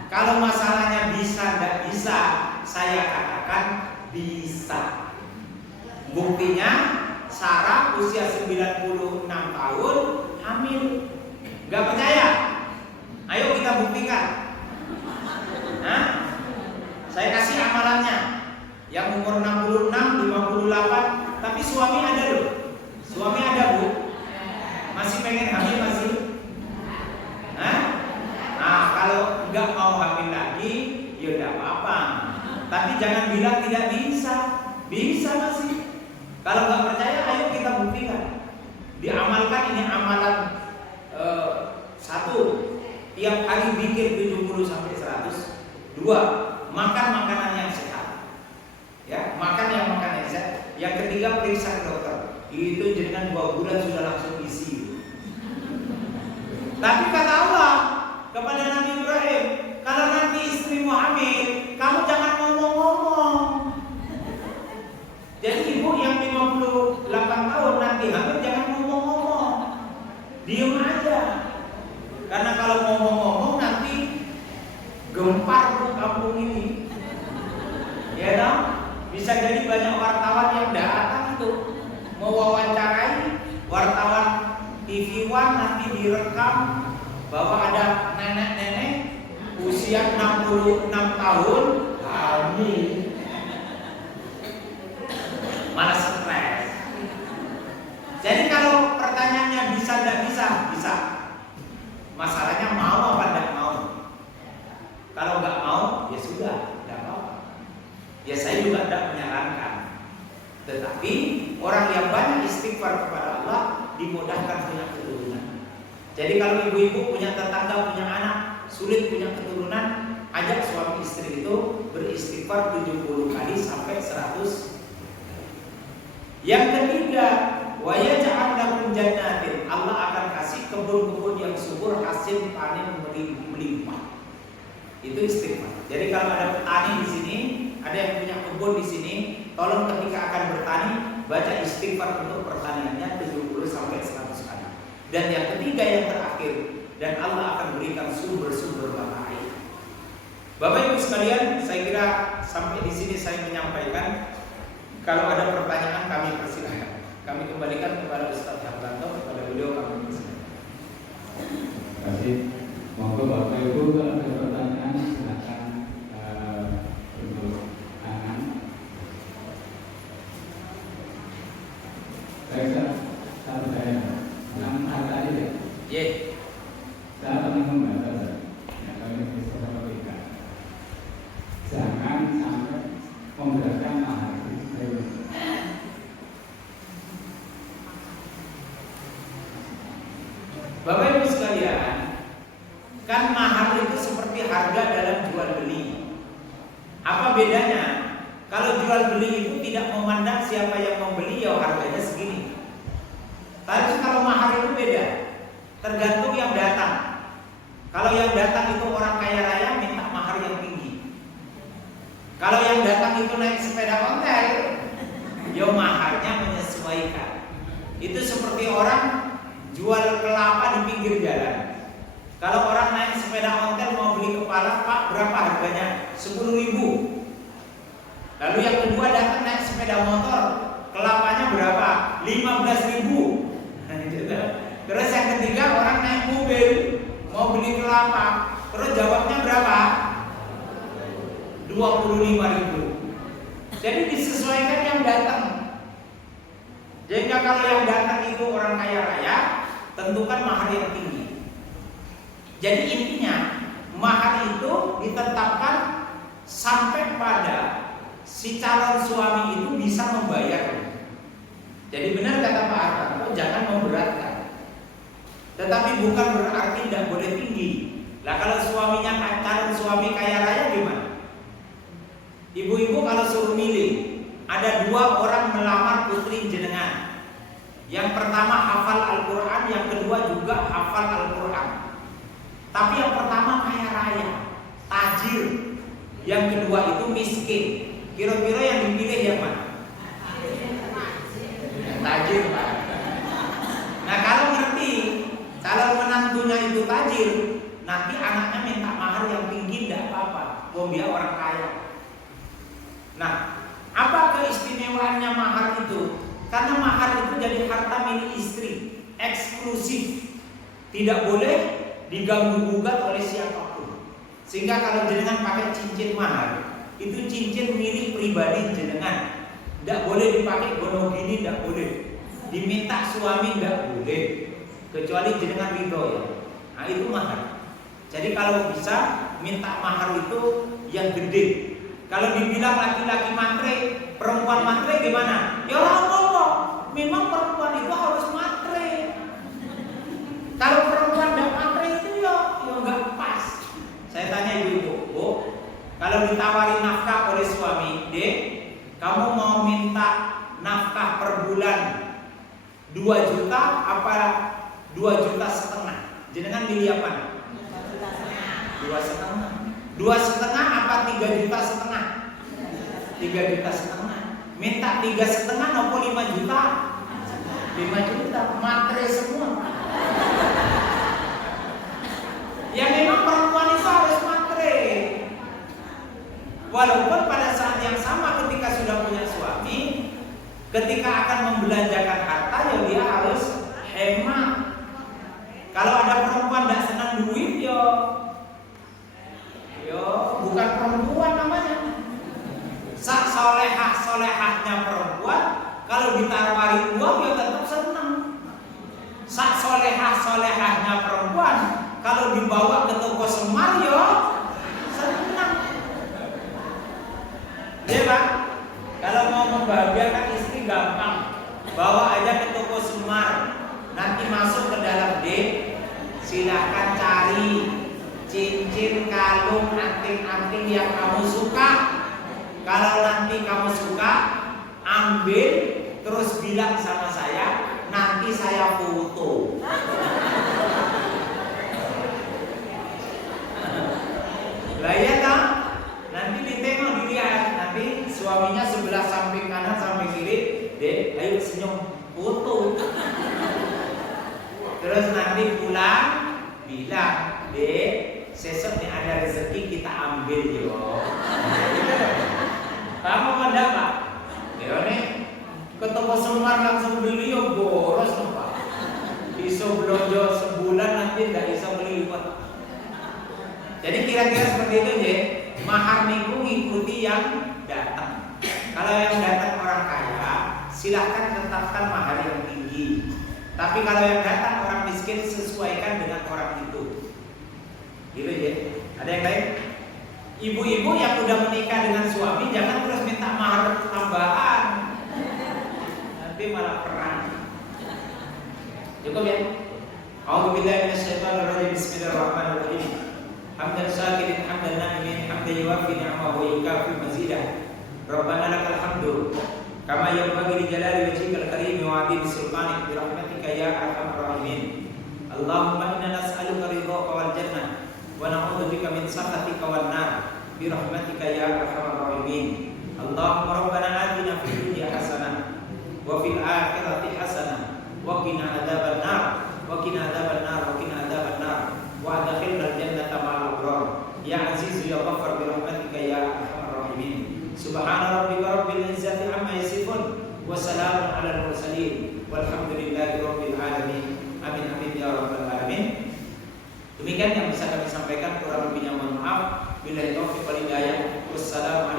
Kalau masalahnya bisa enggak bisa, saya katakan bisa. Buktinya Sarah usia 96 tahun hamil. Enggak percaya? Ayo kita buktikan. Hah? Saya kasih amalannya. Yang umur 66, 58, tapi suami ada loh. Suami ada, Bu. Masih pengen hamil masih? Hah? Nah, kalau enggak mau hamil lagi, ya enggak apa-apa. Tapi jangan bilang tidak bisa. Bisa masih. Kalau enggak percaya, ayo kita buktikan. Diamalkan ini amalan 1. Tiap hari bikin 70 sampai 100. 2. Makan makanan yang sehat. Ya, makan yang sehat. Yang ketiga, periksa ke dokter. Itu jenengan 2 bulan sudah langsung isi. Tapi kata Allah kepada Nabi Ibrahim, kalau nanti istrimu hamil, kamu jangan ngomong-ngomong. Jadi ibu yang 58 tahun nanti hamil jangan ngomong-ngomong, diem aja. Karena kalau ngomong-ngomong nanti gempar tuh kampung ini. Ya dong? Bisa jadi banyak wartawan yang datang itu mewawancarai wartawan TV One, nanti direkam bahwa ada nenek-nenek usia 66 tahun hamil. Malah stres. Jadi kalau pertanyaannya bisa tidak bisa? Bisa. Masalahnya mau apa tidak mau? Kalau nggak mau, ya sudah, tidak apa-apa. Ya saya juga tidak menyarankan. Tetapi orang yang banyak istighfar kepada Allah dimudahkan punya keturunan. Jadi kalau ibu-ibu punya tetangga, punya anak, sulit punya keturunan, ajak suami istri itu beristighfar 70 kali sampai 100. Yang ketiga, wa yaj'al lakum jannatin. Allah akan kasih kebun-kebun yang subur, hasil panen melimpah. Itu istighfar. Jadi kalau ada petani di sini, ada yang punya kebun di sini, tolong ketika akan bertani baca istighfar untuk pertaniannya 70 sampai 100 kali. Dan yang ketiga yang terakhir, dan Allah akan berikan sumber-sumber mata air. Bapak Ibu sekalian, saya kira sampai di sini saya menyampaikan. Kalau ada pertanyaan kami persilahkan. Kami kembalikan kepada Ustaz Hartanto, kepada beliau kami persilahkan. Terima kasih. Monggo Bapak Ibu kalau ada pertanyaan silakan untuk tangan. Satu saya, yang tadi deh. Ye. Saya pernah membaca, ya kalau ini bisa saya berikan. Jangan sampai memberatkan mahar. Bapak Ibu sekalian, kan mahar itu seperti harga dalam jual beli. Apa bedanya? Kalau jual beli itu tidak memandang siapa yang membeli, ya harganya segini. Tapi kalau mahar itu beda, tergantung yang datang. Kalau yang datang itu orang kaya raya, minta mahar yang tinggi. Kalau yang datang itu naik sepeda ontel, ya maharnya menyesuaikan. Itu seperti orang jual kelapa di pinggir jalan. Kalau orang naik sepeda ontel mau beli kepala, Pak, berapa harganya? 10.000. Lalu yang kedua datang naik sepeda motor, kelapanya berapa? 15.000. Terus yang ketiga orang naik mobil mau beli kelapa, terus jawabnya berapa? 25.000. Jadi disesuaikan yang datang. Jadi kalau yang datang itu orang kaya raya, tentukan mahar yang tinggi. Jadi intinya mahar itu ditetapkan sampai pada si calon suami itu bisa membayar. Jadi benar kata Pak Hartanto, jangan memberatkan. Tetapi bukan berarti tidak boleh tinggi. Lah kalau suaminya calon suami kaya raya gimana? Ibu-ibu kalau suruh milih, ada 2 orang melamar putri jenengan. Yang pertama hafal Al-Quran, yang kedua juga hafal Al-Quran. Tapi yang pertama kaya raya, tajir, Yang kedua itu miskin. Kira-kira yang dipilih yang mana? Yang tajir, Pak. Nah, kalau ngerti, kalau menantunya itu tajir, nanti anaknya minta mahar yang tinggi tidak apa-apa. Wong dia orang kaya. Nah, apa keistimewaannya mahar itu? Karena mahar itu jadi harta milik istri, eksklusif, tidak boleh diganggu-gugat oleh siapapun. Sehingga kalau jenengan pakai cincin mahar, itu cincin milik pribadi jenengan, tidak boleh dipakai gonogini, tidak boleh. Diminta suami tidak boleh, kecuali jenengan ridho ya. Nah itu mahar. Jadi kalau bisa minta mahar itu yang gede. Kalau dibilang laki-laki matre, perempuan matre gimana? Ya Allah, memang perempuan itu harus matre. Kalau perempuan tidak matre itu ya nggak pas. Saya tanya ibu-ibu, Bu, kalau ditawari nafkah oleh suami, Dek, kamu mau minta nafkah per bulan 2 juta apa 2,5 juta? Jenengan milih apa? 2,5. 2,5 apa 3,5 juta? 3,5 juta. Minta 3,5 atau 5 juta? 5 juta. Matre semua. Ya memang perempuan itu harus matre. Walaupun pada saat yang sama ketika sudah punya suami, ketika akan membelanjakan harta ya dia harus hemat. Kalau ada perempuan tidak senang duit yo bukan perempuan namanya. Sak solehahnya perempuan kalau ditawari uang ya tetap senang. Sak solehahnya perempuan kalau dibawa ke toko semar yo senang. Ya Pak, kalau mau membahagiakan istri gampang, bawa aja ke toko semar. Nanti masuk ke dalam dek, silahkan cari cincin, kalung, anting-anting yang kamu suka. Kalau nanti kamu suka, ambil terus bilang sama saya, nanti saya foto. Lah ya kan? Nanti ditengok dilihat, nanti suaminya sebelah samping kanan samping kiri, Dek, ayo senyum, foto. Terus nanti pulang bilang, Dek, sesok nih ada rezeki kita ambil yo. Kamu ada Pak? Ya nih, ke toko semar langsung beli yo boros tuh Pak. Iso belanja sebulan nanti nggak bisa beli Pak. Jadi kira-kira seperti itu ya. Mahar niku ngikuti yang datang. Kalau yang datang orang kaya, silahkan tetapkan mahar yang tinggi. Tapi kalau yang datang orang miskin, sesuaikan dengan orang itu. Gitu ya. Ada yang lain? Ibu-ibu yang udah menikah dengan suami jangan terus minta mahar tambahan. Nanti malah perang. Cukup ya? A'udzubillahi minasyaitonir rajim. Bismillahirrahmanirrahim. Hamdan syakirin hamdan na'imin hamdan yuwaffi ni'amahu wa yukafi mazidah. Rabbana lakal hamdu kama yanbaghi li jalali wajhikal karim wa 'azimi sultanik bi rahmatika ya arhamar rahimin. Allahumma inna nas'aluka ridhaka wal jannah wa na'udzubika min sakhatika wan nar bi rahmatika ya arhamar rahimin. Allahumma rabbana atina fid dunya hasanah wa fil akhirati hasanah wa qina adzabannar wa qina adzabannar wa qina adzabannar wa adkhilnal jannata ma'al abrar ya aziz ya ghaffar bi rahmatika ya arhamar rahimin. Subhana rabbika rabbil izzati amma yasifun wa salamun 'alal mursalin walhamdulillahi rabbil alamin. Amin amin ya rabbal alamin. Demikian yang bisa kami sampaikan, kurang lebihnya mohon maaf. Billahi taufiq wal hidayah. Wassalamu